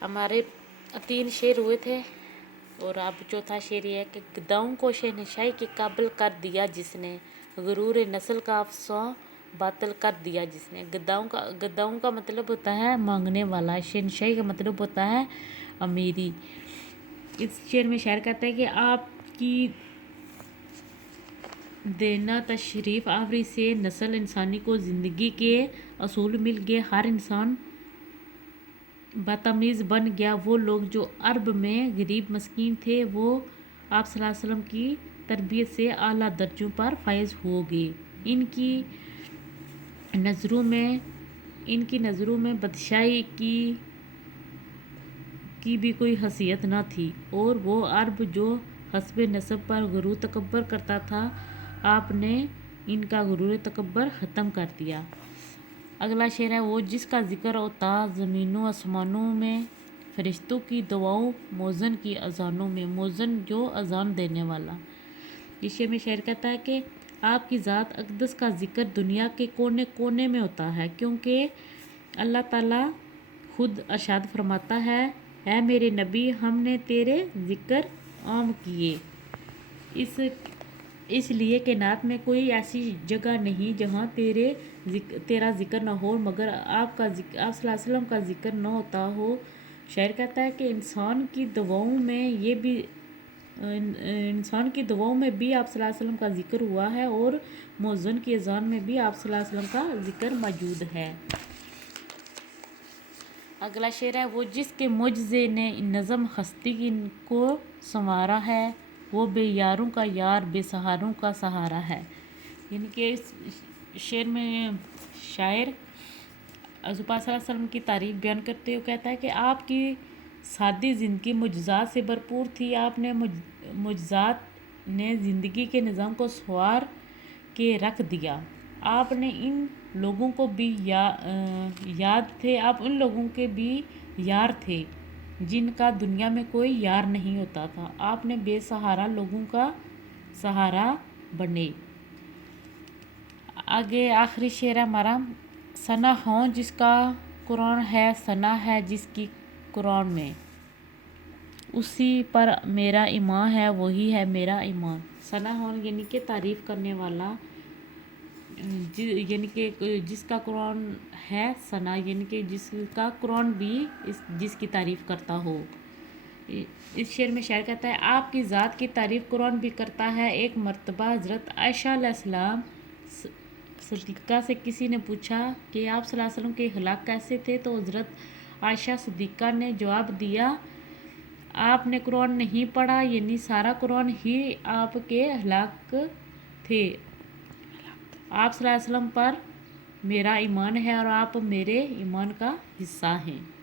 हमारे 3 शेर हुए थे और अब चौथा शेर ये है कि गद्दाओं को शहनशाही के काबिल कर दिया जिसने, गुरूर नस्ल का अफसों बातिल कर दिया जिसने। गद्दाओं का मतलब होता है मांगने वाला, शहनशाही का मतलब होता है अमीरी। इस शेर में शायर कहता है कि आपकी देना तशरीफ़ आवरी से नस्ल इंसानी को ज़िंदगी के असूल मिल गए, हर इंसान बदतमीज़ बन गया। वो लोग जो अरब में गरीब मस्कीन थे वो आप सल्लल्लाहु अलैहि वसल्लम की तरबियत से आला दर्जों पर फायज हो गए। इनकी नज़रों में बादशाही की भी कोई हैसियत न थी और वो अरब जो हस्बे नसब पर गुरूर तकब्बर करता था, आपने इनका गुरूर तकब्बर ख़त्म कर दिया। अगला शेर है वो जिसका ज़िक्र होता ज़मीनों आसमानों में, फरिश्तों की दुआओं मोज़न की अज़ानों में। मोज़न जो अज़ान देने वाला। इस शेर में शायर कहता है कि आपकी ज़ात अक़दस का ज़िक्र दुनिया के कोने कोने में होता है, क्योंकि अल्लाह ताला खुद इरशाद फरमाता है, ऐ मेरे नबी हमने तेरे ज़िक्र आम किए। इसलिए कायनात में कोई ऐसी जगह नहीं जहाँ तेरा ज़िक्र न हो, मगर आप सल्लल्लाहु अलैहि वसल्लम का ज़िक्र न होता हो। शायर कहता है कि इंसान की दुआओं में भी आप सल्लल्लाहु अलैहि वसल्लम का ज़िक्र हुआ है और मौज़न की अज़ान में भी आप सल्लल्लाहु अलैहि वसल्लम का ज़िक्र मौजूद है। अगला शेर है वो जिसके मुजज़े ने नज़म हस्ती को संवारा है, वो बेयारों का यार बेसहारों का सहारा है। यानी कि इस शेर में शायर हज़रत सल्लल्लाहु अलैहि वसल्लम की तारीफ़ बयान करते हुए कहता है कि आपकी सादी ज़िंदगी मुजज़ात से भरपूर थी। आपने मुजज़ात ने ज़िंदगी के निज़ाम को संवार के रख दिया। आपने इन लोगों को भी याद थे, आप उन लोगों के भी यार थे जिनका दुनिया में कोई यार नहीं होता था। आपने बेसहारा लोगों का सहारा बने। आगे आखिरी शेर है हमारा, सना हो जिसका कुरान है, सना है जिसकी कुरान में, उसी पर मेरा ईमान है, वही है मेरा ईमान। सना हो यानी कि तारीफ़ करने वाला, यानी कि जिसका कुरान है, सना यानी कि जिसका कुरान भी जिसकी तारीफ़ करता हो। इस शेर में शायर कहता है आपकी ज़ात की तारीफ़ कुरान भी करता है। एक मर्तबा हज़रत आयशा अलैहिस्सलाम सिद्दीक़ा से किसी ने पूछा कि आप सल्लल्लाहु अलैहि वसल्लम के अखलाक कैसे थे, तो हज़रत आयशा सिद्दीक़ा ने जवाब दिया, आपने कुरान नहीं पढ़ा, यानी सारा कुरान ही आपके अखलाक थे। आप सल्लल्लाहु अलैहि वसल्लम पर मेरा ईमान है और आप मेरे ईमान का हिस्सा हैं।